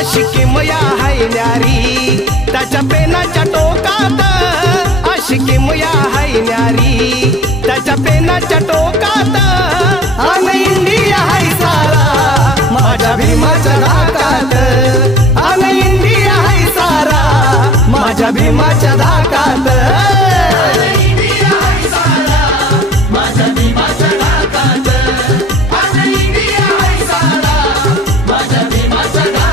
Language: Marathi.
आशिकीमया हाय न्यारी त्याच्या पेनाच्या टोकात, आशिकीमया हाय न्यारी त्याच्या पेनाच्या टोकात, अन इंडिया हाय सारा माझ्या भीमाच्या धाकात, अन इंडिया हाय सारा माझ्या भीमाच्या धाकात। माझ्या